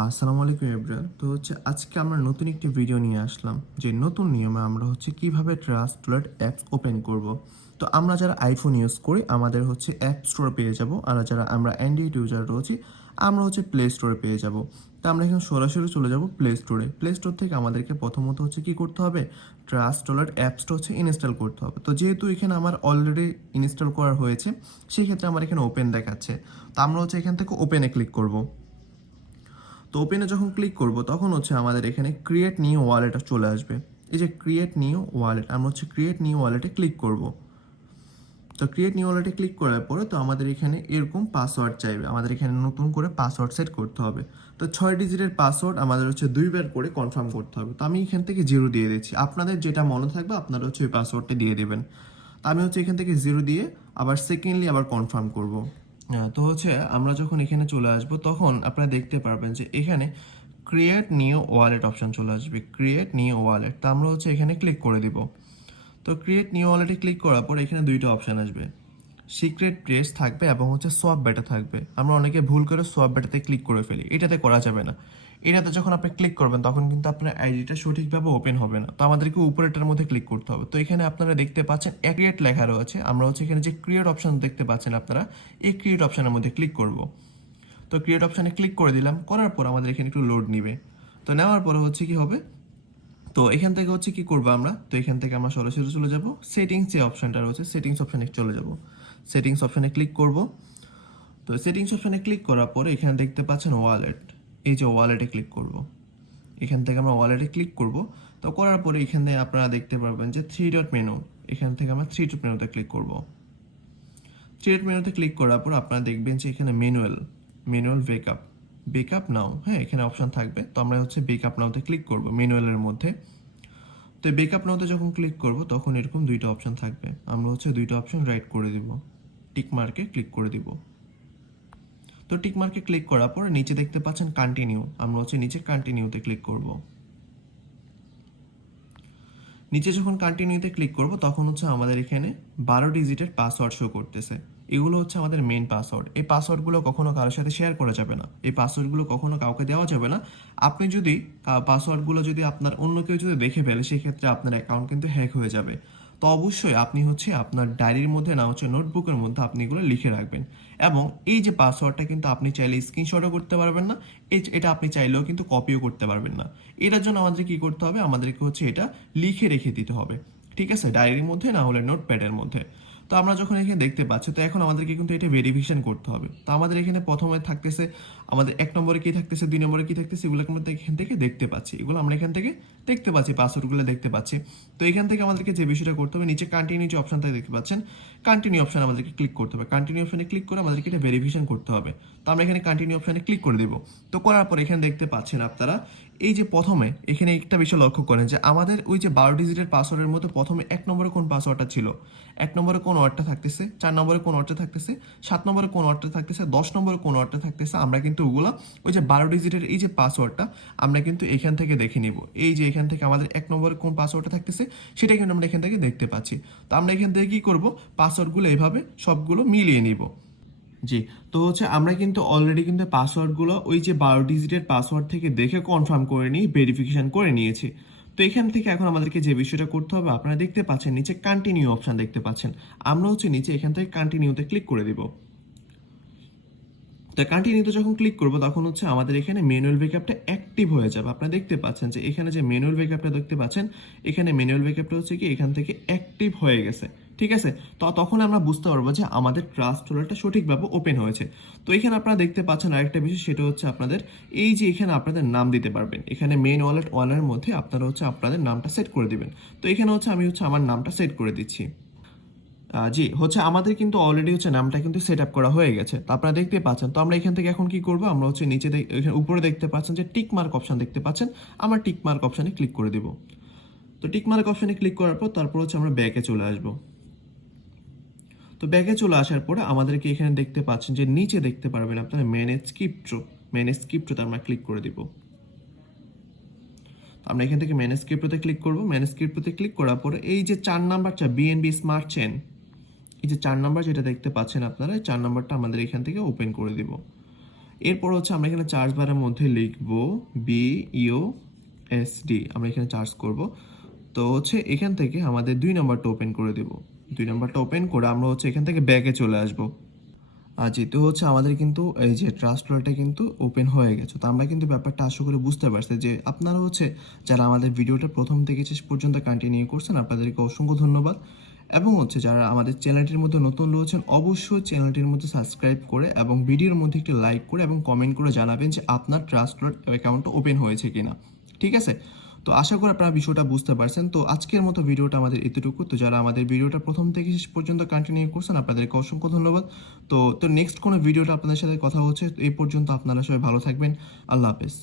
আসসালামু আলাইকুম এভরিওয়ান। তো আজকে আমরা নতুন একটি ভিডিও নিয়ে আসলাম যে নতুন নিয়মে আমরা কিভাবে ট্রাস্ট ওয়ালেট অ্যাপস ওপেন করব। তো আমরা যারা আইফোন ইউজ করি আমাদের অ্যাপ স্টোর পেয়ে যাব, আর যারা আমরা অ্যান্ড্রয়েড ইউজার রয়েছি আমরা প্লে স্টোরে পেয়ে যাব। তো আমরা এখানে সরাসরি চলে যাব প্লে স্টোরে। প্লে স্টোর থেকে আমাদেরকে প্রথমত কি করতে হবে, ট্রাস্ট ওয়ালেট অ্যাপসটা ইনস্টল করতে হবে। তো যেহেতু এখানে আমার অলরেডি ইনস্টল করা হয়েছে সেই ক্ষেত্রে আমার এখানে ওপেন দেখাচ্ছে। তো আমরা এখান থেকে ওপেনে ক্লিক করব। তো ওপেনে যখন ক্লিক করব তখন আমাদের এখানে ক্রিয়েট নিউ ওয়ালেট চলে আসবে। এই যে ক্রিয়েট নিউ ওয়ালেট, আমরা ক্রিয়েট নিউ ওয়ালেটে ক্লিক করব। তো ক্রিয়েট নিউ ওয়ালেটে ক্লিক করার পরে তো আমাদের এখানে এরকম পাসওয়ার্ড চাইবে, আমাদের এখানে নতুন করে পাসওয়ার্ড সেট করতে হবে। তো 6 ডিজিটের পাসওয়ার্ড আমাদের 2বার করে কনফার্ম করতে হবে। তো আমি এখান থেকে 0 দিয়ে দিচ্ছি, আপনাদের যেটা মনে থাকবে আপনারা ওই পাসওয়ার্ডটা দিয়ে দেবেন। তো আমি এখান থেকে 0 দিয়ে আবার সেকেন্ডলি আবার কনফার্ম করব। হ্যাঁ, তো আমরা যখন এখানে চলে আসব তখন আপনারা দেখতে পারবেন যে এখানে ক্রিয়েট নিউ ওয়ালেট অপশন চলে আসবে, ক্রিয়েট নিউ ওয়ালেট। তো আমরা এখানে ক্লিক করে দিব। তো ক্রিয়েট নিউ ওয়ালেটে ক্লিক করার পর এখানে দুইটা অপশন আসবে, সিক্রেট প্রেস থাকবে এবং সোয়াপ বেটা থাকবে। আমরা অনেকে ভুল করে সোয়াপ বেটাতে ক্লিক করে ফেলি, এটাতে করা যাবে না। এটাতে যখন আপনি ক্লিক করবেন তখন কিন্তু আপনার আইডিটা সঠিকভাবে ওপেন হবে না। তো আমাদেরকে উপরেটার মধ্যে ক্লিক করতে হবে। তো এখানে আপনারা দেখতে পাচ্ছেন ক্রিয়েট লেখা রয়েছে, আমরা এখানে যে ক্রিয়েট অপশন দেখতে পাচ্ছেন আপনারা, এই ক্রিয়েট অপশনের মধ্যে ক্লিক করব। তো ক্রিয়েট অপশানে ক্লিক করে দিলাম, করার পর আমাদের এখানে একটু লোড নিবে। তো নেওয়ার পরে কি হবে, তো এখান থেকে কি করবো আমরা, তো এখান থেকে আমরা সরাসরি চলে যাব সেটিংস, যে অপশনটা রয়েছে সেটিংস অপশানে চলে যাব। সেটিংস অপশানে ক্লিক করব। তো সেটিংস অপশানে ক্লিক করার পরে এখানে দেখতে পাচ্ছেন ওয়ালেট, এই যে ওয়ালেটে ক্লিক করব। এখান থেকে আমরা ওয়ালেটে ক্লিক করব। তো করার পরে এখান থেকে আপনারা দেখতে পারবেন যে 3 ডট মেনু, এখান থেকে আমরা 3 ডট মেনুতে ক্লিক করব। 3 ডট মেনুতে ক্লিক করার পর আপনারা দেখবেন যে এখানে ম্যানুয়াল ম্যানুয়াল বেকআপ বেকআপ নাও, হ্যাঁ এখানে অপশন থাকবে। তো আমরা বেকআপ নাওতে ক্লিক করব ম্যানুয়ালের মধ্যে। তো বেকআপ নাওতে যখন ক্লিক করব তখন এরকম দুইটা অপশন থাকবে, আমরা দুইটা অপশন রাইট করে দিব, টিক মার্কে ক্লিক করে দিব। তো টিক মার্কে ক্লিক করার পর নিচে দেখতে পাচ্ছেন কন্টিনিউ, আমরা নিচে কন্টিনিউতে ক্লিক করব। নিচে যখন কন্টিনিউতে ক্লিক করব তখন আমাদের এখানে 12 ডিজিটের পাসওয়ার্ড শো করতেছে। এগুলো আমাদের মেইন পাসওয়ার্ড। এই পাসওয়ার্ডগুলো কখনো কারোর সাথে শেয়ার করা যাবে না, এই পাসওয়ার্ডগুলো কখনো কাউকে দেওয়া যাবে না। আপনি যদি পাসওয়ার্ডগুলো যদি আপনার অন্য কেউ যদি দেখে ফেলে সেক্ষেত্রে আপনার অ্যাকাউন্ট কিন্তু হ্যাক হয়ে যাবে। তো অবশ্যই আপনি আপনার ডায়েরির মধ্যে না নোটবুকের মধ্যে আপনি এগুলো লিখে রাখবেন। এবং এই যে পাসওয়ার্ডটা কিন্তু আপনি চাইলে স্ক্রিনশটও করতে পারবেন না, এটা আপনি চাইলেও কিন্তু কপিও করতে পারবেন না। এটার জন্য আমাদের কি করতে হবে, আমাদেরকে এটা লিখে রেখে দিতে হবে, ঠিক আছে, ডায়েরির মধ্যে না হলে নোটপ্যাডের মধ্যে। তো আমরা যখন এখানে দেখতে পাচ্ছি, তো এখন আমাদেরকে কিন্তু এটা ভেরিফিকেশন করতে হবে। তো আমাদের এখানে প্রথমে থাকতেছে আমাদের 1 নম্বরে কি থাকতেছে, 2 নম্বরে কি থাকতেছে, এগুলো আমরা এখান থেকে দেখতে পাচ্ছি, এগুলো আমরা এখান থেকে দেখতে পাচ্ছি, পাসওয়ার্ডগুলো দেখতে পাচ্ছি। তো এখান থেকে আমাদেরকে যে বিষয়টা করতে হবে, নিচে কন্টিনিউ যে অপশনটা দেখতে পাচ্ছেন, কন্টিনিউ অপশন আমাদেরকে ক্লিক করতে হবে। কন্টিনিউ অপশনে ক্লিক করে আমাদেরকে এটা ভেরিফিকেশন করতে হবে। তো আমরা এখানে কন্টিনিউ অপশনে ক্লিক করে দিব। তো করার পর এখানে দেখতে পাচ্ছেন আপনারা, এই যে প্রথমে এখানে একটা বিষয় লক্ষ্য করেন যে আমাদের ওই যে 12 ডিজিটের পাসওয়ার্ডের মধ্যে প্রথমে 1 নম্বরে কোন পাসওয়ার্ডটা ছিল, 1 নম্বরে কোন ওয়ার্ডটা থাকতেছে, 4 নম্বরে কোন ওয়ার্ডটা থাকতেছে, 7 নম্বরে কোন ওয়ার্ডটা থাকতেছে, 10 নম্বরে কোন ওয়ার্ডটা থাকতেছে, আমরা কিন্তু ওগুলো ওই যে 12 ডিজিটের এই যে পাসওয়ার্ডটা আমরা কিন্তু এখান থেকে দেখে নিব। এই যে এখান থেকে আমাদের 1 নম্বরে কোন পাসওয়ার্ডটা থাকতেছে সেটা কিন্তু আমরা এখান থেকে দেখতে পাচ্ছি। তো আমরা এখান থেকে কি করব, পাসওয়ার্ডগুলো এইভাবে সবগুলো মিলিয়ে নিব। জি, তো আমরা কিন্তু অলরেডি কিন্তু পাসওয়ার্ডগুলো ওই যে 12 ডিজিটের পাসওয়ার্ড থেকে দেখে কনফার্ম করে নিয়ে ভেরিফিকেশন করে নিয়েছি। তো এখান থেকে এখন আমাদেরকে যে বিষয়টা করতে হবে, আপনারা দেখতে পাচ্ছেন নিচে কন্টিনিউ অপশন দেখতে পাচ্ছেন, আমরা নিচে এখান থেকে কন্টিনিউতে ক্লিক করে দিব। তো কন্টিনিউতে যখন ক্লিক করবো তখন আমাদের এখানে ম্যানুয়াল ব্যাকআপটা অ্যাক্টিভ হয়ে যাবে। আপনারা দেখতে পাচ্ছেন যে এখানে যে ম্যানুয়াল ব্যাকআপটা দেখতে পাচ্ছেন, এখানে ম্যানুয়াল ব্যাকআপটা কি এখান থেকে অ্যাক্টিভ হয়ে গেছে, ঠিক আছে। তো তখন আমরা বুঝতে পারবো যে আমাদের ট্রাস্ট ওয়ালেটটা সঠিকভাবে ওপেন হয়েছে। তো এখানে আপনারা দেখতে পাচ্ছেন আরেকটা বিষয়, সেটা আপনাদের এই যে এখানে আপনাদের নাম দিতে পারবেন, এখানে মেইন ওয়ালেট ওয়ানের মধ্যে আপনারা আপনাদের নামটা সেট করে দিবেন। তো এখানে আমি আমার নামটা সেট করে দিচ্ছি। জি, আমাদের কিন্তু অলরেডি নামটা কিন্তু সেট আপ করা হয়ে গেছে, তো আপনারা দেখতে পাচ্ছেন। তো আমরা এখান থেকে এখন কি করব, আমরা নিচে এখানে উপরে দেখতে পাচ্ছেন যে টিক মার্ক অপশন দেখতে পাচ্ছেন, আমরা টিক মার্ক অপশনে ক্লিক করে দিব। তো টিক মার্ক অপশনে ক্লিক করার পর তারপর আমরা ব্যাকে চলে আসব। তো ব্যাকে চলে আসার পরে আমাদেরকে এখানে দেখতে পাচ্ছেন যে নিচে দেখতে পারবেন আপনারা ম্যানেজ ক্রিপ্টোতে আমরা ক্লিক করে দিব। আমরা এখান থেকে ম্যানেজ ক্রিপ্টোতে ক্লিক করব। ম্যানেজ ক্রিপ্টোতে ক্লিক করার পরে এই যে 4 নাম্বারটা বিএনবি স্মার্ট চেন, এই যে 4 নাম্বার যেটা দেখতে পাচ্ছেন আপনারা, 4 নাম্বারটা আমাদের এখান থেকে ওপেন করে দিব। এরপর হচ্ছে আমরা এখানে চার্জ বারের মধ্যে লিখবো BUSD, আমরা এখানে চার্জ করব। তো হচ্ছে এখান থেকে আমাদের 2 নম্বরটা ওপেন করে দেব। 2 নম্বরটা ওপেন করে আমরা হচ্ছে এখান থেকে ব্যাকে চলে আসবো। আর যেহেতু হচ্ছে আমাদের কিন্তু এই যে ট্রাস্ট ওয়ালেটটা কিন্তু ওপেন হয়ে গেছে, তো আমরা কিন্তু ব্যাপারটা আশা করে বুঝতে পারছি যে আপনারা হচ্ছে যারা আমাদের ভিডিওটা প্রথম থেকে শেষ পর্যন্ত কন্টিনিউ করছেন আপনাদেরকে অসংখ্য ধন্যবাদ। এবং হচ্ছে যারা আমাদের চ্যানেলটির মধ্যে নতুন রয়েছেন অবশ্যই চ্যানেলটির মধ্যে সাবস্ক্রাইব করে এবং ভিডিওর মধ্যে একটি লাইক করে এবং কমেন্ট করে জানাবেন যে আপনার ট্রাস্ট ওয়ালেট অ্যাকাউন্টটা ওপেন হয়েছে কিনা। ঠিক আছে, তো আশা করি আপনারা বিষয়টা বুঝতে পারছেন। তো আজকের মতো ভিডিওটা আমাদের এতটুকু। তো যারা আমাদের ভিডিওটা প্রথম থেকে শেষ পর্যন্ত কন্টিনিউ করছেন আপনাদেরকে অসংখ্য ধন্যবাদ। তো নেক্সট কোনো ভিডিওটা আপনাদের সাথে কথা হচ্ছে। এই পর্যন্ত আপনারা সবাই ভালো থাকবেন। আল্লাহ হাফেজ।